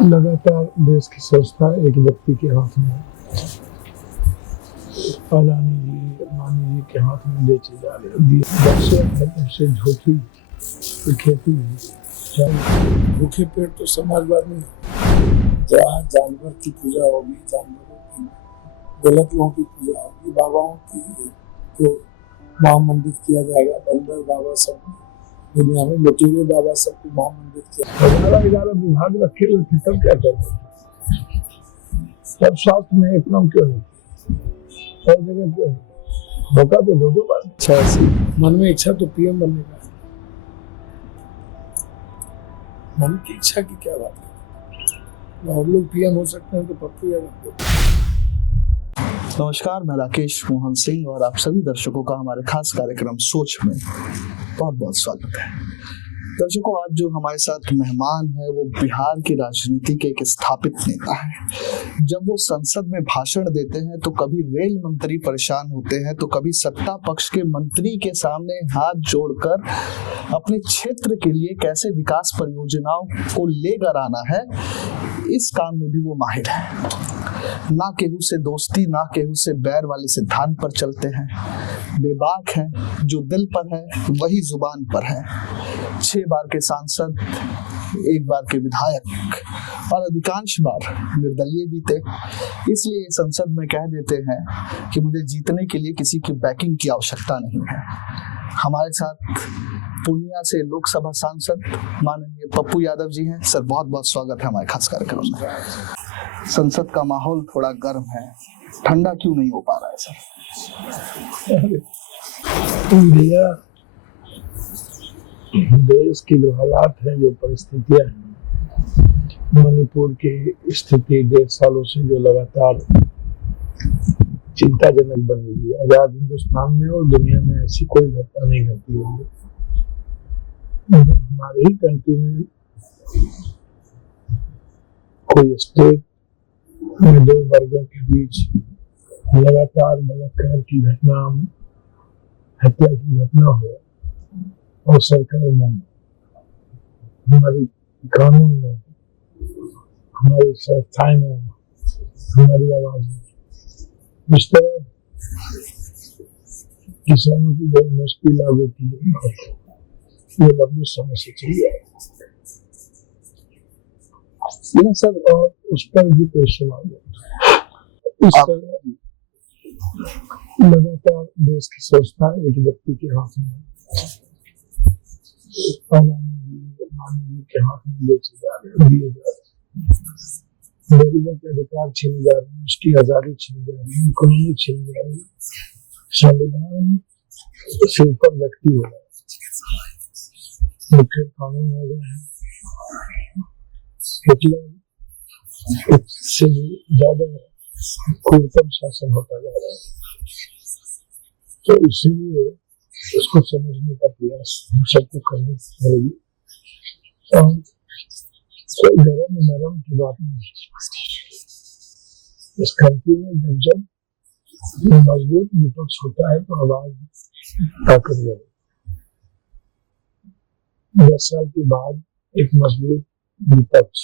लगातार देश की संस्था एक व्यक्ति के हाथ में, अडानी जी के हाथ में बेचे जा रहे हैं। से झूठी खेती, भूखे पेट तो समाजवाद में जहाँ जानवर की पूजा होगी, जानवरों की गलत लोगों की पूजा होगी, बाबाओं की तो महामंडित किया जाएगा। बंदर बाबा सब दुनिया में लुटेरे बाबा सबको महामंडित किया। 11 विभाग रखे हुए थे, तब क्या करते? तब स्वास्थ्य में एकदम क्यों नहीं? हर जगह क्यों नहीं? मौका तो दो बार। अच्छा, मन में इच्छा तो पीएम बनने का, मन की इच्छा की क्या बात है? और लोग पीएम हो सकते हैं तो पप्पू यादव। नमस्कार, मैं राकेश मोहन सिंह और आप सभी दर्शकों का हमारे खास कार्यक्रम सोच में बहुत बहुत स्वागत है। दर्शकों, आज जो हमारे साथ मेहमान है वो बिहार की राजनीति के एक स्थापित नेता है। जब वो संसद में भाषण देते हैं तो कभी रेल मंत्री परेशान होते हैं तो कभी सत्ता पक्ष के मंत्री के सामने हाथ जोड़कर अपने क्षेत्र के लिए कैसे विकास परियोजनाओं को लेकर आना है, इस काम में भी वो माहिर है। ना केहू से दोस्ती ना केहू से बैर वाले सिद्धांत पर चलते हैं। बेबाक हैं, जो दिल पर है वही जुबान पर है। 6 बार के सांसद, 1 बार के विधायक और अधिकांश बार निर्दलीय बीते। इसलिए संसद में कह देते हैं कि मुझे जीतने के लिए किसी की बैकिंग की आवश्यकता नहीं है। हमारे साथ पूर्णिया से लोकसभा सांसद माननीय पप्पू यादव जी हैं। सर, बहुत बहुत स्वागत है हमारे खास कार्यक्रम में। संसद का माहौल थोड़ा गर्म है, ठंडा क्यों नहीं हो पा रहा है सर? भैया, देश की जो हालात हैं, जो परिस्थितियां हैं, मणिपुर की स्थिति 1.5 सालों से जो लगातार चिंताजनक बनी हुई है। आजाद हिंदुस्तान में और दुनिया में ऐसी कोई घटना नहीं घटी हुई है। हमारे ही कंट्री में कोई स्टेट में 2 वर्गों के बीच लगातार बलात्कार की घटना, हत्या की घटना हो और सरकार में, हमारी कानून में, हमारी संस्थाएं में, हमारी आवाज में इस तरह किसानों की जो एमएसपी लागू की है, ये लंबे समय से चल रहा है सर, और उस पर भी कोई सुनाव नहीं। इस तरह लगातार देश की संस्था एक व्यक्ति के हाथ में, अडानी जी के हाथ में बेचे जा रहे हैं, दिए जा रहे हैं। गरीबों के अधिकार छीने जा रहे हैं, उसकी आजादी छीनी जा रही है, इकोनॉमी छीनी जा रही है, संविधान से ऊपर व्यक्ति हो रहा है, मुख्य कानून हो गए हैं, हिटलर से ज्यादा क्रूरतम शासन होता जा रहा है। तो इसीलिए उसको समझने का प्रयास हम सबको करनी पड़ेगी। तो गरम नरम की बात नहीं। इस कंट्री में जब मजबूत विपक्ष होता है तो आवाज ताकतवर। 10 साल के बाद एक मजबूत विपक्ष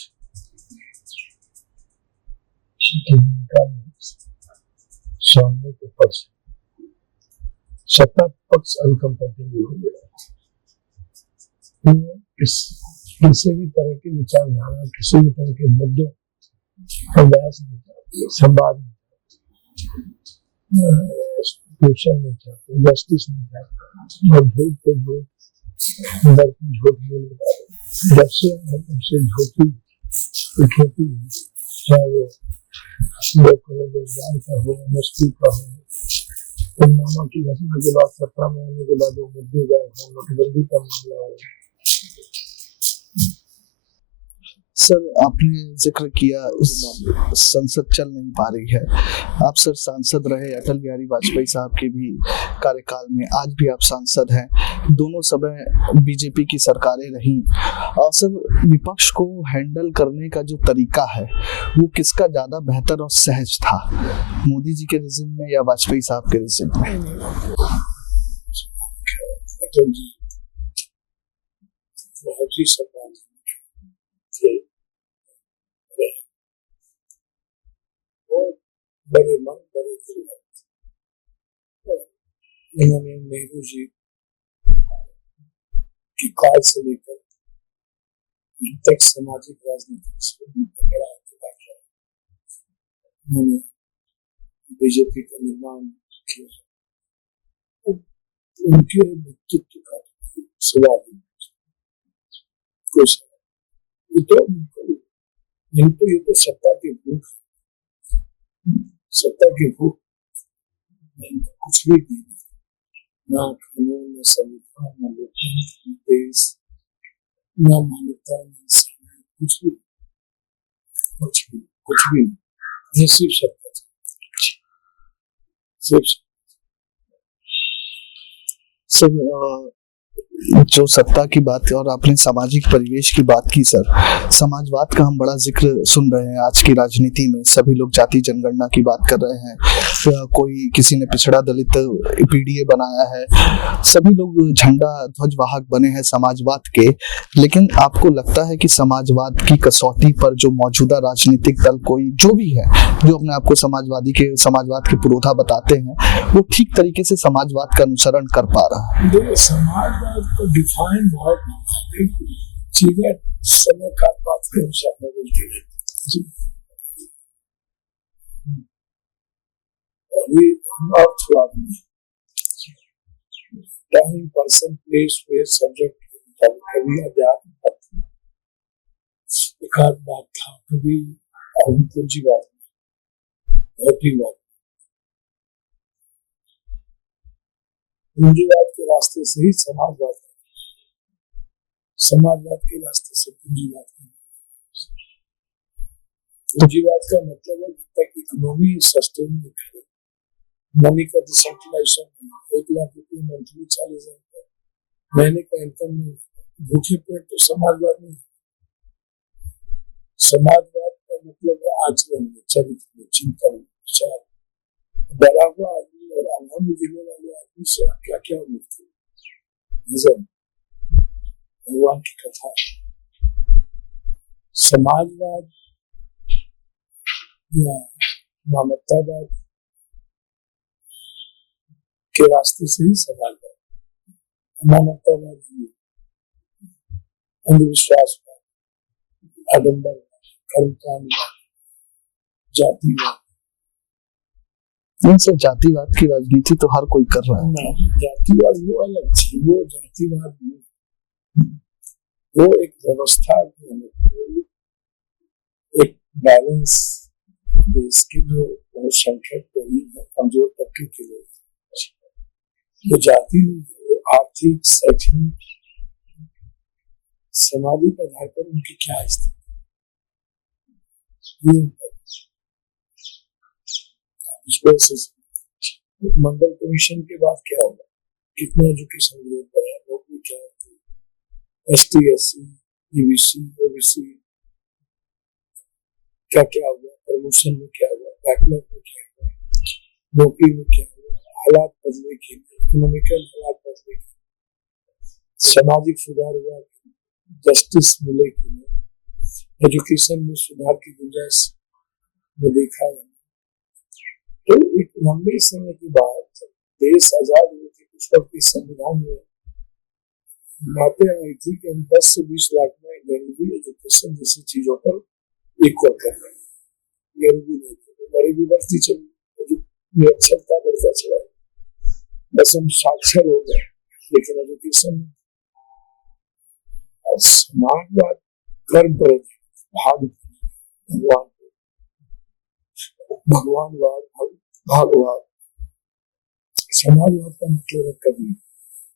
की भूमिका में सामने के पक्ष, सत्ता पक्ष अनकंफर्टेबल हो गया। किसी भी तरह की विचारधारा, किसी भी तरह के मुद्दों पर बहस नहीं चाहती, संवाद नहीं चाहते, जस्टिस नहीं चाहते, और झूठ पे झूठ, डर की झूठ बोल रहे। जब से झूठी खेती, चाहे वो 2 करोड़ रोजगार का हो, एमएसपी का हो, पुलवामा की घटना के बाद सत्ता में आने के बाद वो मुद्दे गए हो, नोटबंदी का मामला हो। सर, आपने जिक्र किया संसद चल नहीं पा रही है। आप सर सांसद रहे अटल बिहारी वाजपेयी साहब के भी कार्यकाल में, आज भी आप सांसद हैं। दोनों समय बीजेपी की सरकारें रहीं। और सर, विपक्ष को हैंडल करने का जो तरीका है वो किसका ज्यादा बेहतर और सहज था, मोदी जी के रिजिम में या वाजपेयी साहब के रिजिम में? बहुत ही बड़े मन बड़े दिल। इन्होंने नेहरू जी के काल से लेकर अब तक सामाजिक राजनीति से बड़ा योगदान किया। उन्होंने बीजेपी का निर्माण किया। उनके व्यक्तित्व का सवाल कुछ ये तो सत्ता की भूख, सत्ता की भूख कुछ भी नहीं, ना कानून, ना संविधान, ना लोकतंत्र, ना देश, ना मानवता, ना इंसान, कुछ भी नहीं। ये सिर्फ सत्ता, सिर्फ सर जो सत्ता की बात और आपने सामाजिक परिवेश की बात की सर, समाजवाद का हम बड़ा जिक्र सुन रहे हैं आज की राजनीति में। सभी लोग जाति जनगणना की बात कर रहे हैं, कोई किसी ने पिछड़ा दलित पीडीए बनाया है, सभी लोग झंडा ध्वज वाहक बने हैं समाजवाद के। लेकिन आपको लगता है कि समाजवाद की कसौटी पर जो मौजूदा राजनीतिक दल कोई जो भी है जो अपने आप को समाजवाद के पुरोधा बताते हैं, वो ठीक तरीके से समाजवाद का अनुसरण कर पा रहा है? समाजवाद को डिफाइन बहुत चीजें समय का बात के अनुसार बदलती रहती है। अभी अर्थवाद में टाइम, पर्सन, प्लेस, सब्जेक्ट, कभी अध्यात्म, एक आध बात था, कभी पूंजीवाद, भौतिकवाद। पूंजीवाद के रास्ते से ही समाजवाद, समाजवाद के रास्ते से पूंजीवाद। पूंजीवाद का मतलब है जब तक इकोनॉमी सस्टेन नहीं करे, मनी का डिसेंट्रलाइजेशन, 1 लाख रुपये मंथली, 40,000 महीने का इनकम नहीं, भूखे पेट तो समाजवाद नहीं। समाजवाद का मतलब है आचरण में, चरित्र में, चिंतन में, विचार। डरा हुआ आदमी और अनुभव में जीने वाले आदमी से क्या क्या मिलते हैं, भगवान की कथा। समाजवाद या मानवतावाद के रास्ते से ही समाजवाद, मानवतावाद ही अंधविश्वासवाद, आडंबरवाद, कर्मकांडवाद, जातिवाद। इनसे जातिवाद की राजनीति तो हर कोई कर रहा है। जातिवाद वो अलग चीज, वो जातिवाद नहीं, वो एक व्यवस्था, एक बैलेंस देश की जो बहुसंख्यक गरीब है, कमजोर तबके के लोग, वो जाति नहीं, वो आर्थिक, शैक्षणिक, सामाजिक आधार पर उनकी क्या स्थिति। मंडल कमीशन के बाद क्या होगा, कितना एजुकेशन ग्रोथ बढ़ा, नौकरी क्या होती है, ST, SC, EBC, OBC क्या क्या हुआ, प्रमोशन में क्या हुआ, बैकलॉग में क्या हुआ, नौकरी में क्या हुआ, हालात बदले के, इकोनॉमिकल हालात बदले के, सामाजिक सुधार हुआ, जस्टिस मिले कि नहीं, एजुकेशन में सुधार की गुंजाइश में देखा है। तो एक लंबे समय के बाद देश आजाद हुए थे, कुछ वक्त के संविधान में बातें आई थी कि हम 10 से 20 लाख में गरीबी, एजुकेशन जैसी चीजों पर इक्वल कर रहे हैं। गरीबी नहीं, गरीबी बढ़ती चली, निरक्षरता बढ़ता चला, बस हम साक्षर हो गए, लेकिन एजुकेशन और समाजवाद कर्म पर भाग, भगवानवाद, भागवाद। समाजवाद का मतलब है कभी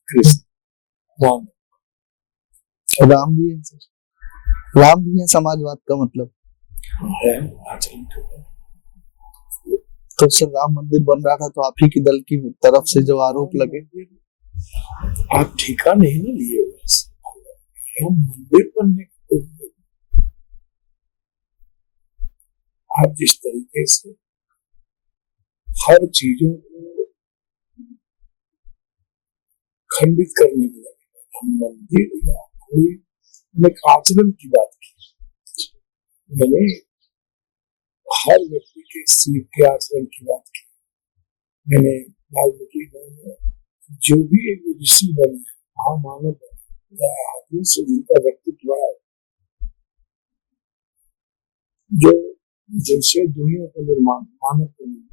कृष्ण, राम भी है, राम भी है समाजवाद का मतलब है। आचरण तो सर राम मंदिर बन रहा था तो आप ही की दल की तरफ से जो आरोप लगे, आप ठेका नहीं ना लिए, मंदिर बनने आप जिस तरीके से हर चीजों को खंडित करने के लगे, हम मंदिर या कोई आचरण की बात की, मैंने हर व्यक्ति के सीख के आचरण की बात की। मैंने वाल्मीकि में जो भी एक ऋषि बने, महामानव बने या आदमी से जिनका व्यक्तित्व है, जो जिनसे दुनिया का निर्माण, मानव का निर्माण,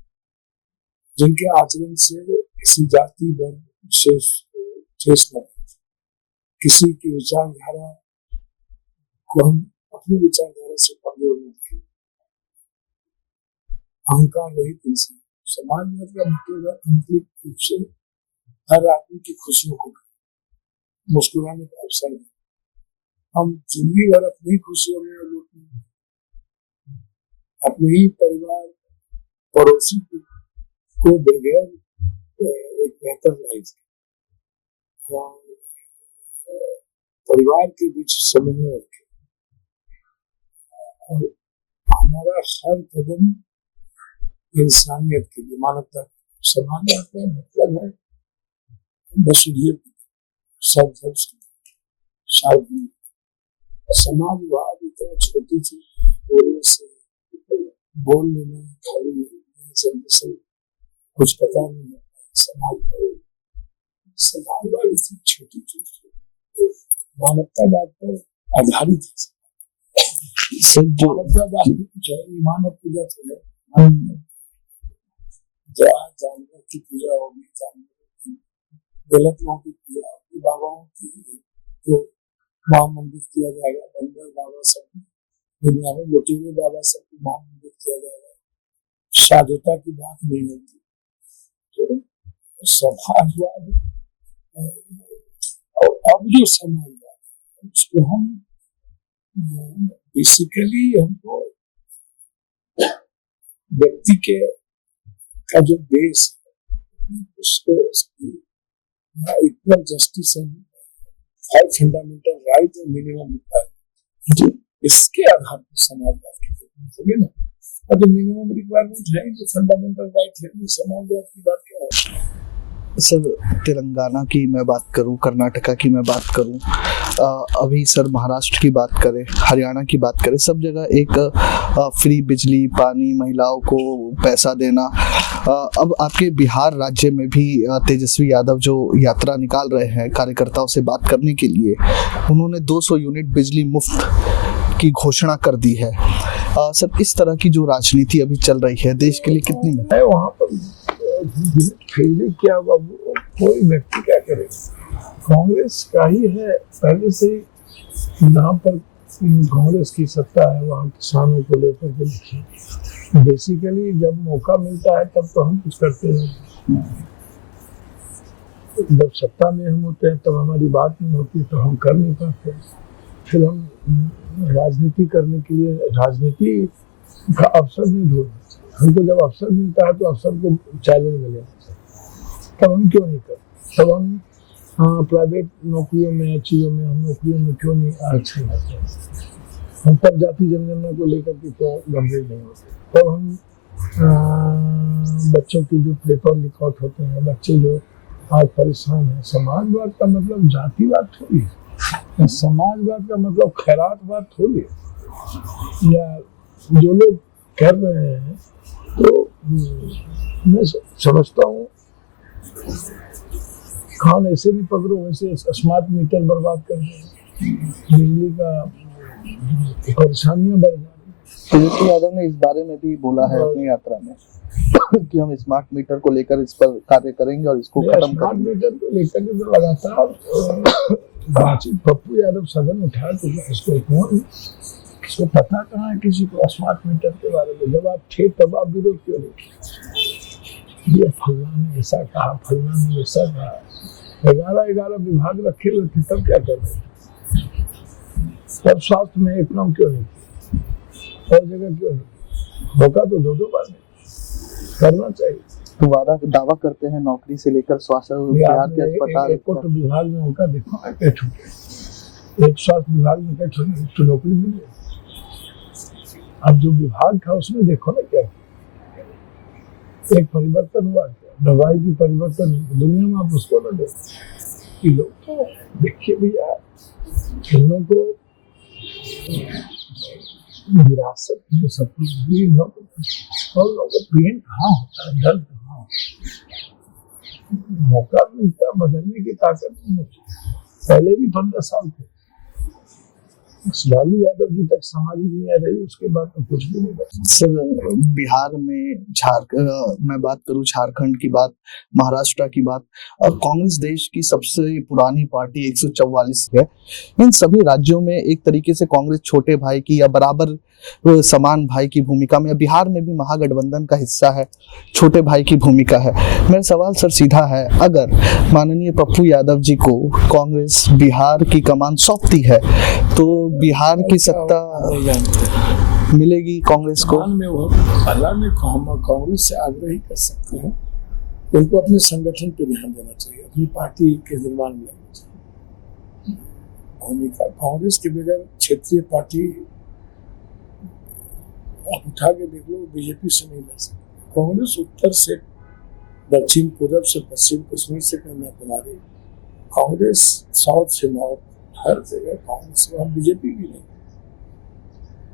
जिनके आचरण से किसी जाति वर्ग शेष न, किसी की विचारधारा को हम अपनी विचारधारा से कमजोर न की, अहंकार रहित इंसान। समाजवाद का मतलब है आंतरिक रूप से हर आदमी की खुशियों को मुस्कुराने का अवसर है। हम जिंदगी भर अपनी खुशियों में लूटने, अपने ही परिवार पड़ोसी को बगैर एक बेहतर लाइफ, परिवार के बीच समन्वय रखे, और हमारा हर कदम इंसानियत के लिए, मानवता, समानता का मतलब है वसुधैव सब सार्वजनिक। समाजवाद इतना छोटी चीज बोल लेना, खाली से कुछ पता नहीं है। समाजवाद इतनी छोटी चीज मानवतावाद पर आधारित है। मानवतावाद भी कुछ है, मानव पूजा तो है, जहाँ जानवर की पूजा होगी, गलत लोगों की पूजा होगी, बाबाओं की तो महामंदिर किया जाएगा, बंदर बाबा सब दुनिया में, लुटेरे बाबा सब महामंदिर किया जाएगा, साधुता की बात नहीं होती। तो समाजवाद, और अब जो समाजवाद उसको हम बेसिकली हमको व्यक्ति के का जो बेस है उसको equal justice and 5 fundamental right और मिनिमम रिक्वायरमेंट, इसके आधार पर समाजवाद की ना। और जो मिनिमम रिक्वायरमेंट है, जो फंडामेंटल राइट है, समाजवाद की बात क्या है? सर तेलंगाना की मैं बात करूं, कर्नाटका की मैं बात करूं, अभी सर महाराष्ट्र की बात करें, हरियाणा की बात करें, सब जगह एक फ्री बिजली, पानी, महिलाओं को पैसा देना। अब आपके बिहार राज्य में भी तेजस्वी यादव जो यात्रा निकाल रहे हैं कार्यकर्ताओं से बात करने के लिए, उन्होंने 200 यूनिट बिजली मुफ्त की घोषणा कर दी है। सर इस तरह की जो राजनीति अभी चल रही है देश के लिए कितनी है, वहाँ पर फिर भी क्या बाबू, कोई व्यक्ति क्या करे, कांग्रेस का ही है पहले से ही। यहाँ पर कांग्रेस की सत्ता है, वहाँ किसानों को लेकर के लिखी। बेसिकली जब मौका मिलता है तब तो हम कुछ करते हैं, जब सत्ता में हम होते हैं तब हमारी बात नहीं होती, तो हम कर नहीं पाते। फिर हम राजनीति करने के लिए राजनीति का अवसर नहीं ढूंढते। हमको जब अवसर मिलता है तो अवसर को चैलेंज मिलेगा, तब हम क्यों नहीं करते? तब हम प्राइवेट नौकरियों में, चीज़ों में, हम नौकरियों में क्यों नहीं आरक्षण लेते हैं? हम तब जाति जनगणना को लेकर के क्यों गंभीर नहीं होते? तब हम बच्चों की जो पेपर लिकआउट होते हैं, बच्चे जो आज परेशान हैं। समाजवाद का मतलब जातिवाद थोड़ी है, समाजवाद का मतलब खैरातवाद थोड़ी है। या जो लोग कर रहे हैं, तो मैं समझता हूँ खान ऐसे नहीं पकड़ो, वैसे स्मार्ट मीटर बर्बाद कर दें, बिजली का परेशानियां बढ़ जाएंगी। तेजस्वी यादव ने इस बारे में भी बोला है अपनी यात्रा में कि हम स्मार्ट मीटर को लेकर इस पर कार्य करेंगे और इसको खत्म करेंगे। स्मार्ट मीटर को लेकर के तो लगातार बातचीत पप्पू यादव सदन उठा चुके, इसको पता कहाँ है किसी को स्मार्ट मीटर के बारे में? जब आप थे तब आप विरोध क्यों नहीं? ये फलना ने ऐसा कहा, फलना ने ऐसा कहा, 11 विभाग रखे हुए थे, तब क्या कर रहे थे? तब स्वास्थ्य में एक नाम क्यों नहीं, और जगह क्यों नहीं? मौका तो 2 बार नहीं करना चाहिए। तो दावा करते हैं नौकरी से लेकर स्वास्थ्य विभाग के अस्पताल, एक तो विभाग में उनका देखो क्या छूटे, एक स्वास्थ्य विभाग में क्या छूटे तो नौकरी मिली। अब जो विभाग था उसमें देखो ना क्या एक परिवर्तन हुआ, दवाई की परिवर्तन दुनिया में। आप उसको ना देखो, लोग तो देखिए भैया, इन लोगों को विरासत में सब कुछ भी हो, और लोगों को पेन कहाँ होता है, दर्द कहाँ होता है, मौका मिलता बदलने की ताकत नहीं होती। पहले भी 15 साल थे, लालू यादव जी तक समाज नहीं आ रही, उसके बाद तो कुछ भी नहीं बचा। सर बिहार में मैं बात करूं, झारखंड की बात, महाराष्ट्र की बात, कांग्रेस देश की सबसे पुरानी पार्टी 144 है। इन सभी राज्यों में एक तरीके से कांग्रेस छोटे भाई की या बराबर समान भाई की भूमिका में, बिहार में भी महागठबंधन का हिस्सा है, छोटे भाई की भूमिका है। मेरा सवाल सर सीधा है, अगर माननीय पप्पू यादव जी को कांग्रेस बिहार की कमान सौंपती है तो बिहार की सत्ता मिलेगी कांग्रेस को? में वो अल्लाह ने कांग्रेस से आग्रह ही कर सकते हैं, उनको अपने संगठन पे ध्यान देना चाहिए, अपनी पार्टी के निर्माण में लेना चाहिए भूमिका। कांग्रेस के बगैर क्षेत्रीय पार्टी आप उठा के देख लो, बीजेपी से नहीं लड़ सकती। कांग्रेस उत्तर से दक्षिण, पूरब से पश्चिम, कश्मीर से कन्याकुमारी, कांग्रेस साउथ से नॉर्थ, हर जगह कांग्रेस। वहाँ बीजेपी भी नहीं,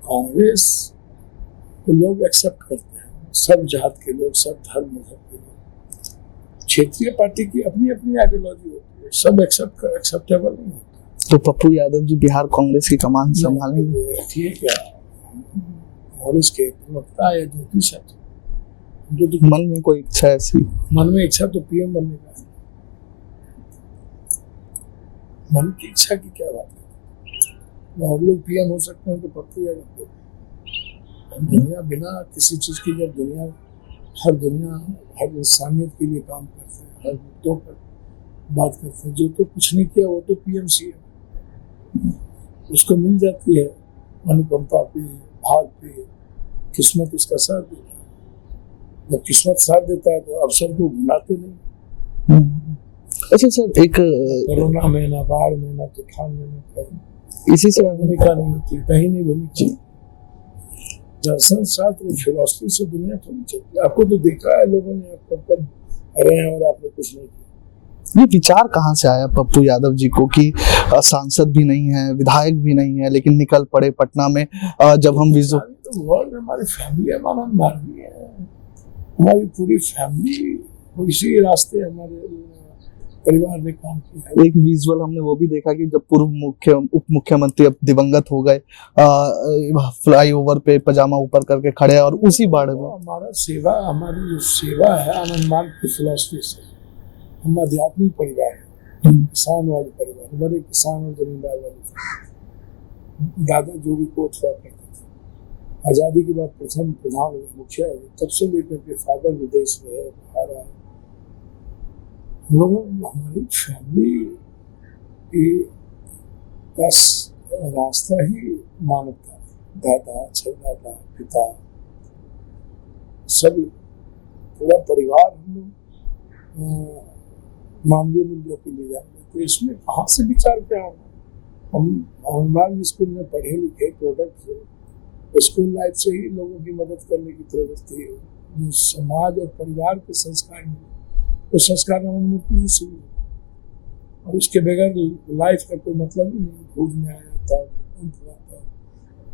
कांग्रेस को लोग एक्सेप्ट करते हैं, सब जात के लोग, सब धर्म मजहब के लोग। क्षेत्रीय पार्टी की अपनी अपनी आइडियोलॉजी होती है, सब एक्सेप्टेबल नहीं होता। तो पप्पू यादव जी बिहार कांग्रेस की कमान संभालेंगे? ठीक है, कांग्रेस के प्रवक्ता है ज्योतिष, जो मन में कोई इच्छा ऐसी? मन में इच्छा तो पीएम बनने का है। मन की इच्छा की क्या बात है, हम लोग पीएम हो सकते हैं तो पप्पू यादव को। दुनिया बिना किसी चीज की, जब दुनिया हर इंसानियत के लिए काम करते हैं, हर मुद्दों पर बात करते हैं, जो तो कुछ नहीं किया वो तो पीएमसी है, उसको मिल जाती है अनुकंपा पे, भाग पे, किस्मत उसका साथ देता है। जब किस्मत साथ देता है तो अफसर को भुलाते नहीं। अच्छा सर, एक कोरोना में ना, बाढ़ में ना, तूफान में ना, कहीं इसी से भूमिका नहीं होती, कहीं नहीं भूमिका। दर्शन शास्त्र फिलॉसफी से दुनिया थोड़ी चलती है। आपको तो देखा है लोगों ने, आपको कब रहे हैं और आपने कुछ नहीं किया। ये विचार कहाँ से आया पप्पू यादव जी को कि सांसद भी नहीं है, विधायक भी नहीं है, लेकिन निकल पड़े पटना में? जब हम तो वर्ल्ड में हमारी फैमिली, हमारा मानवी है, हमारी पूरी फैमिली इसी रास्ते हमारे परिवार ने काम किया। एक विजुअल हमने वो भी देखा कि जब उप मुख्यमंत्री अब दिवंगत हो गए, फ्लाईओवर पे पजामा ऊपर करके खड़े, और उसी बारे में हमारी जो सेवा है आनंद मार्ग की फिलॉसफी से, हम आध्यात्मिक परिवार है, किसान वाले परिवार, बड़े किसान और जमींदार वाले। दादा जो रिपोर्ट हुआ करते थे, आज़ादी के बाद प्रथम प्रधान मुखिया, तब से लेकर के फादर विदेश में है, बाहर आए लोगों। हमारी फैमिली का रास्ता ही मानवता, दादा, छदादा, पिता, सभी पूरा परिवार हम लोग मानवीय मूल्यों के लिए जाते। तो इसमें कहाँ से विचार क्या होगा? हम हमारे स्कूल में पढ़े लिखे प्रोडक्ट है, स्कूल लाइफ से ही लोगों की मदद करने की प्रवृत्ति है, जो समाज और परिवार के संस्कार मिले, तो संस्कार रामायण मूर्ति जी से मिले, और उसके बगैर लाइफ का कोई मतलब ही नहीं। भूज में आया था, हुआ था,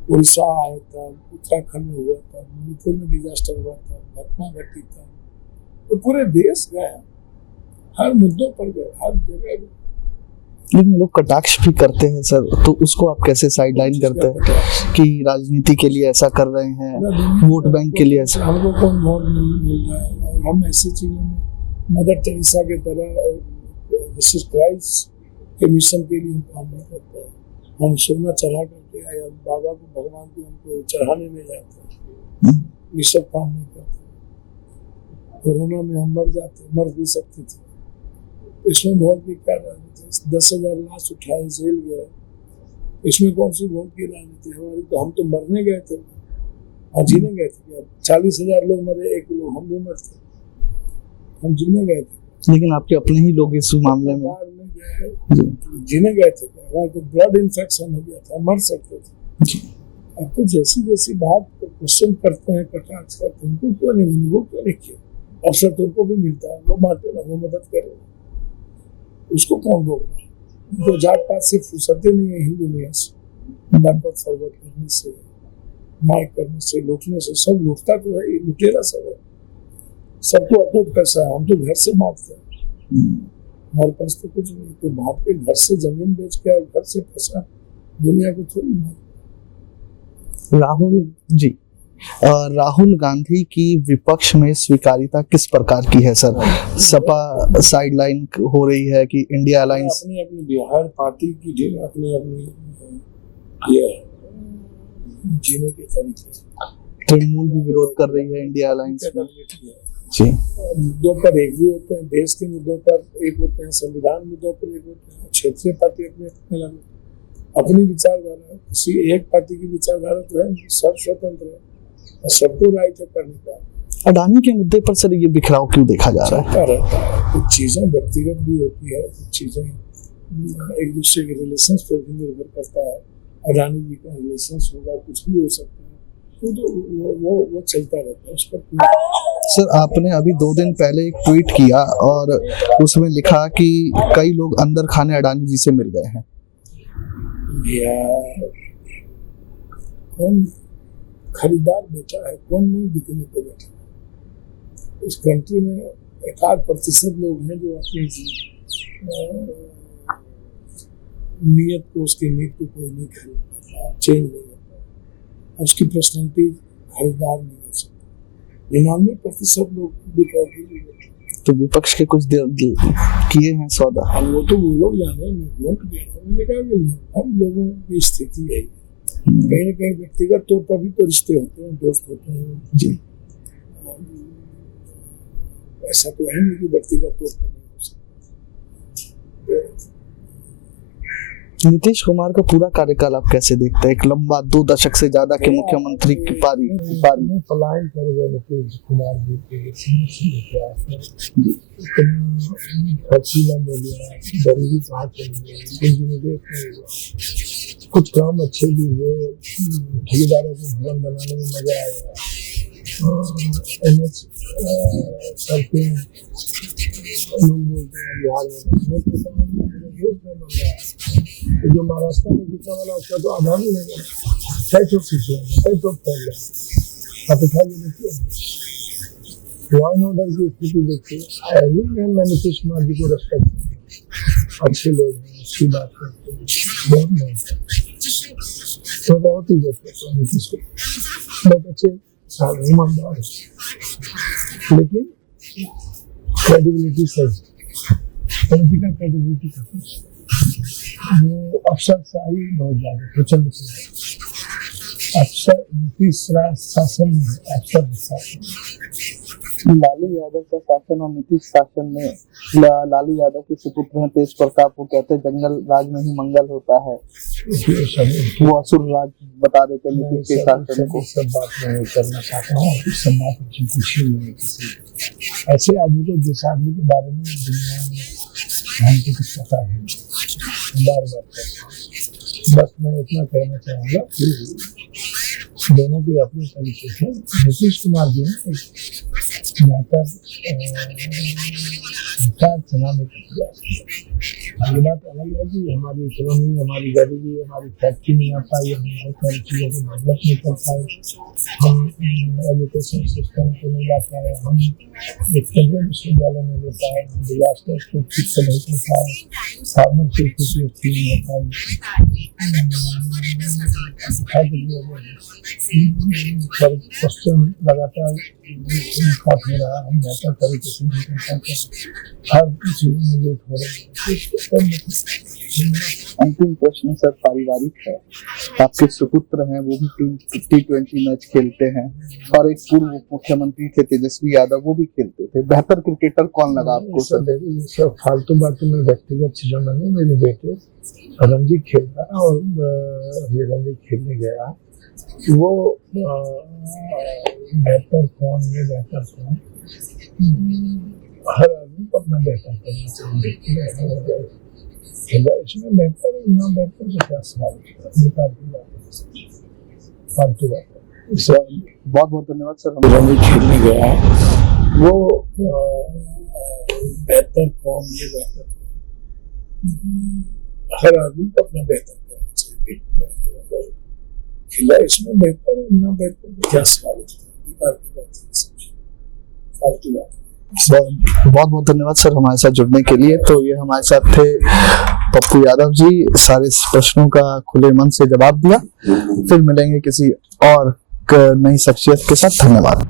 उड़ीसा आया था, उत्तराखंड में हुआ था, मणिपुर में डिजास्टर हुआ था, घटना घटी था, तो पूरे देश गए, हर मुद्दों पर गए, हर जगह गए। लेकिन लोग कटाक्ष भी करते हैं सर, तो उसको आप कैसे साइडलाइन करते हैं कि राजनीति के लिए ऐसा कर रहे हैं, वोट बैंक के लिए ऐसा? हमको कौन वोट मिल रहा है, और हम ऐसी चीजों में मदर टेरेसा के तरह जीसस क्राइस्ट के मिशन के लिए काम नहीं करते हैं। हम सोना चढ़ा करके आए, हम बाबा को, भगवान को हमको चढ़ाने में जाते हैं, ये सब काम नहीं करते। कोरोना में हम मर भी सकते थे, इसमें बहुत भी क्या राजनीति, 10,000 लाश उठाए, जेल गए, इसमें कौन सी वोट की राजनीति हमारी? तो हम तो मरने गए थे और जीने गए थे। 40,000 लोग मरे, 1 लोग हम भी मरते, हम जीने गए थे। लेकिन आपके अपने ही लोग इस मामले में जीने गए थे, हमारे तो ब्लड इन्फेक्शन हो गया था, मर सकते थे। अब तो जैसी जैसी बात को क्वेश्चन करते हैं, कटाक्ष करते हैं, उनको क्यों नहीं, वो क्यों नहीं किया? अवसर तो उनको भी मिलता है, वो बांटे ना, वो मदद करे, उसको कौन रोक रहा है? तो जात पात से फुर्सत नहीं है हिंदू में बैकवर्ड फॉरवर्ड करने से, मार करने से, लूटने से। सब लूटता तो है, ये लुटेरा सब है। सबको अटूट पैसा है। हम तो घर से मारते हैं, हमारे पास तो कुछ नहीं। तो वहां पे घर से जमीन बेच के और घर से पैसा दुनिया को थोड़ी मार। राहुल जी, राहुल गांधी की विपक्ष में स्वीकार्यता किस प्रकार की है सर? सपा साइडलाइन हो रही है कि इंडिया अलायंस? अपनी अपनी बिहार पार्टी की अपनी अपनी ये जीने के तरीके। तृणमूल भी विरोध कर रही है इंडिया अलायंस में जी। मुद्दों पर एक भी होते हैं, देश के मुद्दों पर एक होते हैं, संविधान मुद्दों पर एक होते हैं। क्षेत्रीय पार्टी अपने अपनी विचारधारा है। किसी एक पार्टी की विचारधारा तो है, सब स्वतंत्र है और सबको राइट है करने का। अडानी के मुद्दे पर सर ये बिखराव क्यों देखा जा रहा है? रहता है कुछ चीजें व्यक्तिगत भी होती है, कुछ चीजें एक दूसरे के रिलेशन पर भी निर्भर करता है। अडानी जी का रिलेशन होगा, कुछ भी हो सकता है, तो वो चलता रहता है। उस पर सर आपने अभी 2 दिन पहले एक ट्वीट किया और उसमें लिखा कि कई लोग अंदर खाने अडानी जी से मिल गए हैं। कौन खरीदार बैठा है, कौन नहीं बिकने पे बैठा है। इस कंट्री में 1% लोग हैं जो अपनी नियत को, उसकी नीयत को कोई नहीं खरीद पाता, चेंज नहीं होता। उसकी पर्सनैलिटी खरीदार नहीं हो सकती। 99% लोग बिकाऊ। तो विपक्ष के कुछ किए हैं सौदा। वो तो वो लोग जाने, मैंने कहा कि हम लोगों की स्थिति है कहीं ना कहीं व्यक्तिगत तौर पर भी तो रिश्ते होते हैं, दोस्त होते हैं जी। ऐसा तो है नहीं कि व्यक्तिगत तौर पर नहीं हो सकता। नीतीश कुमार का पूरा कार्यकाल आप कैसे देखते हैं? एक लंबा 2 दशक से ज्यादा के मुख्यमंत्री की पारी पलायन कर गए नीतीश कुमार जी के खर्चीला हो गया, गरीबी कहाँ चली गई। कुछ काम अच्छे भी हुए, ठेकेदारों को भवन बनाने में मजा आया। NH करते हैं लोग, बोलते हैं बिहार में जो महाराष्ट्र में जितना वाला उसका तो आधा भी नहीं है। 6 फैल आप उठाइए, देखिए लॉ एंड ऑर्डर की स्थिति देखिए। मैं नीतीश कुमार जी को रेस्पेक्ट, अच्छे लोग हैं, अच्छी बात करते हैं, बहुत मेहनत तो बहुत ही देखते हैं नीतीश को, बहुत अच्छे ईमानदार है। लेकिन क्रेडिबिलिटी सही, पॉलिटिकल क्रेडिबिलिटी का वो अफसरशाही बहुत ज्यादा प्रचंड अफसर नीतीश शासन में अफसर शासन। लालू यादव का शासन और नीतीश शासन में लालू यादव के सुपुत्र हैं तेज प्रताप, वो कहते हैं जंगल राज में ही मंगल होता है। वो असुर राज बता देते नीतीश के शासन को। सब बात मैं करना चाहता हूँ, सब बात पूछी नहीं किसी ऐसे आदमी को, जिस आदमी के बारे में दुनिया में हमको कुछ पता है। बार बस मैं इतना कहना चाहूँगा कि दोनों की अपने तरीके से नीतीश कुमार जी ने बेहतर सरकार चलाने का प्रयास किया। ये बात अलग है कि हमारी इकोनॉमी, हमारी गरीबी, हमारी फैक्ट्री नहीं आ पाई, हम बहुत सारी चीज़ों को डेवलप नहीं कर पाए, हम एजुकेशन सिस्टम को नहीं ला पाए, हम एक केंद्रीय विश्वविद्यालय नहीं ले पाए, हम डिजास्टर को ठीक से नहीं कर पाए, फार्मर की स्थिति अच्छी नहीं हो पाई, क्वेश्चन लगातार खास हो रहा है, हम बेहतर तरीके से नहीं कर पाते, हर चीज में लूट हो रही है। अंतिम प्रश्न सर पारिवारिक है। आपके सुपुत्र हैं, वो भी T20 मैच खेलते हैं और एक पूर्व मुख्यमंत्री थे तेजस्वी यादव, वो भी खेलते थे। बेहतर क्रिकेटर कौन लगा आपको सर? सब फालतू बातों में व्यक्तिगत चीजों में नहीं। मेरे बेटे रणजी खेलता है और रणजी खेलने गया, वो बेहतर कौन, ये बेहतर कौन, हर आदमी को अपना बेहतर करना चाहिए। इसमें बेहतर ना बेहतर से क्या सवाल, बेकार की बात, फालतू बात। सर बहुत बहुत धन्यवाद सर। हम रणजी खेलने गया, वो बेहतर कौन, ये बेहतर हर आदमी को अपना बेहतर करना चाहिए। खिला इसमें बेहतर और ना बेहतर क्या सवाल है, फालतू बात। बहुत बहुत धन्यवाद सर हमारे साथ जुड़ने के लिए। तो ये हमारे साथ थे पप्पू यादव जी, सारे प्रश्नों का खुले मन से जवाब दिया। फिर मिलेंगे किसी और नई शख्सियत के साथ। धन्यवाद।